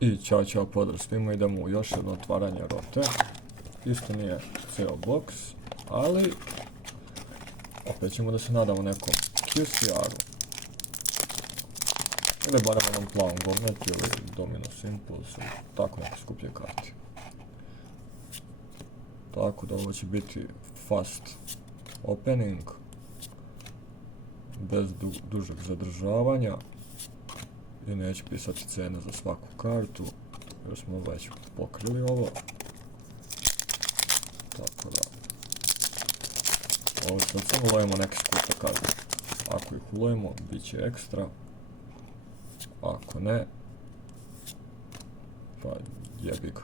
I ćao pozdrav svima, idemo u još jedno otvaranje rote. Isto nije ceo box, ali opet ćemo da se nadamo nekom QCR-u. Ili barem onom plavom govneti ili Dominus Impulse, tako neke skuplje karti. Tako da ovo će biti fast opening, bez dužeg zadržavanja. I neću pisati cene za svaku kartu, jer smo već pokrili ovo. Tako da, ovo sad samo ulovimo neke skupe karte. Ako ih ulovimo, bit će ekstra. Ako ne, pa jebi ga.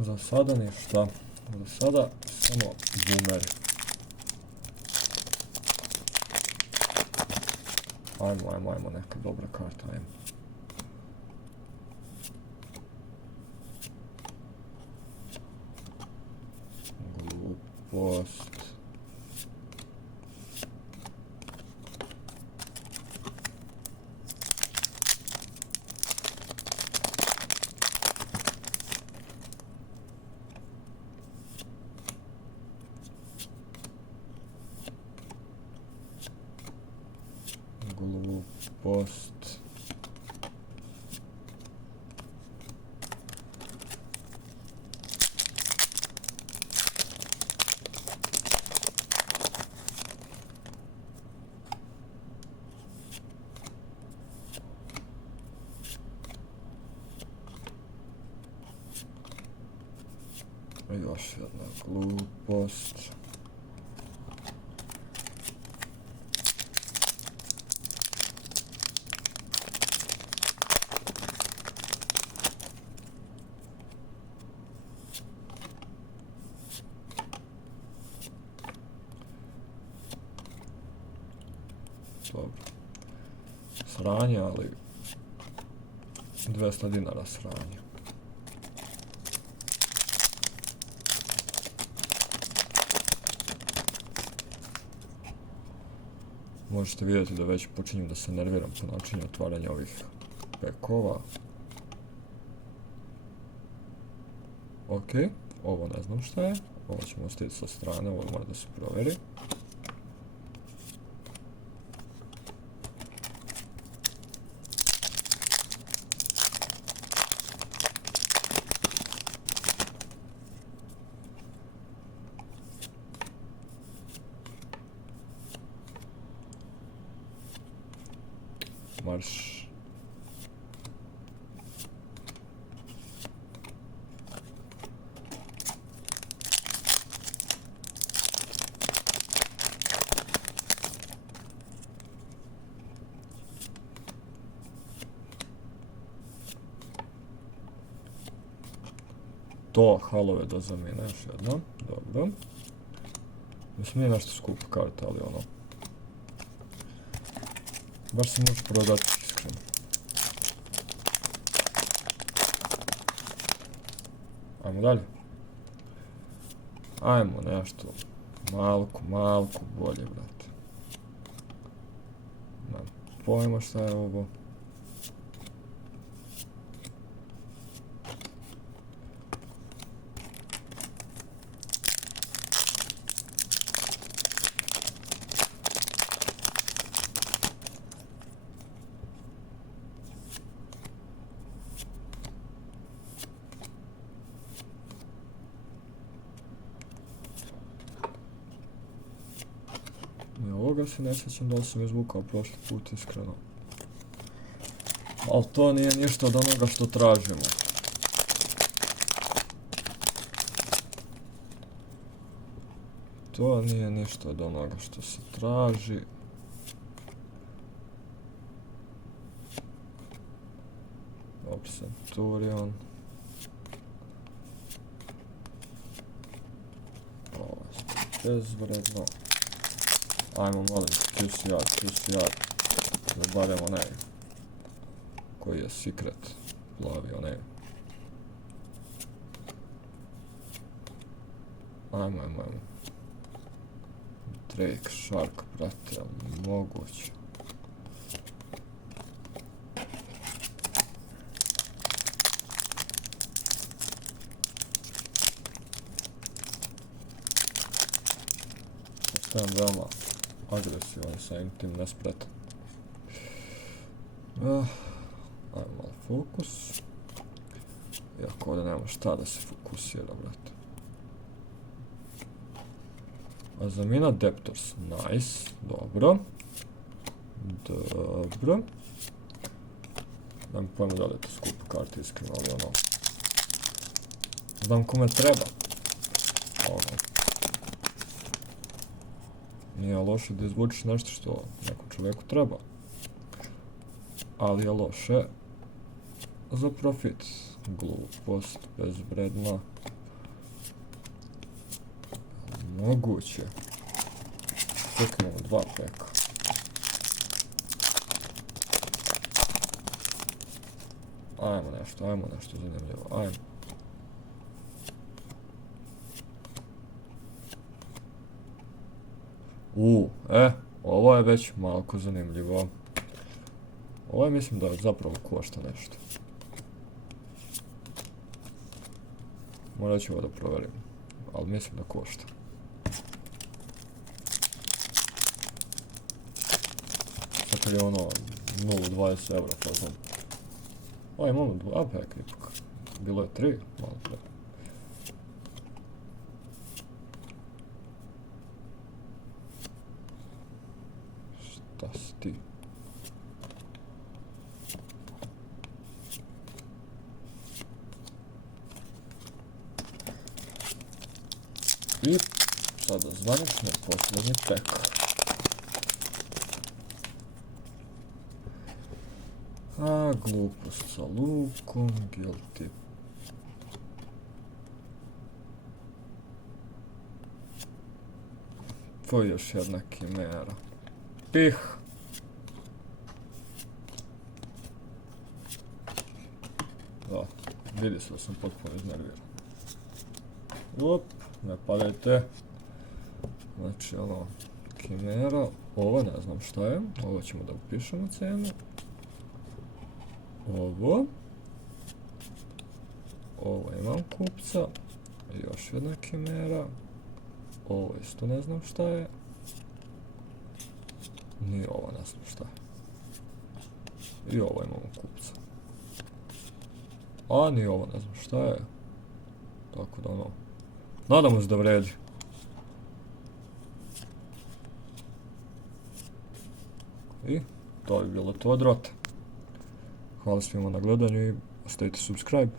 Za sada ništa, za sada samo boomeri. Ajmo, neka dobra karta, ajmo. Glupost. Glupost. Još jedna glupost. Dobro. Sranje, ali 200 dinara sranje. Možete vidjeti da već počinjem da se nerviram po načinu otvaranja ovih pekova. Ok, ovo ne znam šta je. Ovo ćemo ostaviti sa strane, ovo mora da se proveri. Marš. To halove da zamijene još jednom, dobro. Mislim nije nešto skupa karta, ali ono. Baš se može prodati iskreno. Ajmo dalje. Ajmo nešto malko bolje, brate. Nemam pojma šta je ovo. ovoga se ne sjećam da li sam izvukao prošli put, iskreno. Ali to nije ništa od onoga što tražimo. To nije ništa od onoga što se traži. Centurion. Ovo je bezvredno. Ajmo molim, QCR. Da barem onaj koji je secret, plavi onaj. Ajmo. Drake, Shark, brate, moguće. Postajem veoma agresivan sa tim nespretom. Ajmo malo fokus. Iako ovdje nema šta da se fokusira, brate. Azamina Deptors, nice, dobro. Nemam pojma da li je to skupa karta, iskreno, ali ono. Znam kome treba. Nije loše da izvučiš nešto što nekom čovjeku treba. Ali je loše za profit. Glupost, bezvredna. Moguće. Čak imamo 2 peka. Ajmo nešto zanimljivo. Ajmo. Ovo je već malko zanimljivo. Ovo je, mislim da zapravo košta nešto. Morat ću ovo da proverim, ali mislim da košta. Sad je ono 0,20 eura fazon. Ovo imamo 2 peka ipak. Bilo je 3, malo pre. Šta si ti? I sada zvanično posljednji pek. Glupost sa lukom, guilty. To je još jedna kimera. Pih! Da, vidi se da sam potpuno iznerviran. Ne padajte. Znači ono, kimera, ovo ne znam šta je, ovo ćemo da upišemo cenu. Ovo imam kupca, još jedna kimera, ovo isto ne znam šta je, ni ovo ne znam šta je, i ovo imamo kupca, a ni ovo ne znam šta je, tako da ono, nadamo se da vredi. I to je bilo to od Rote. Hvala svima na gledanju i ostavite subscribe.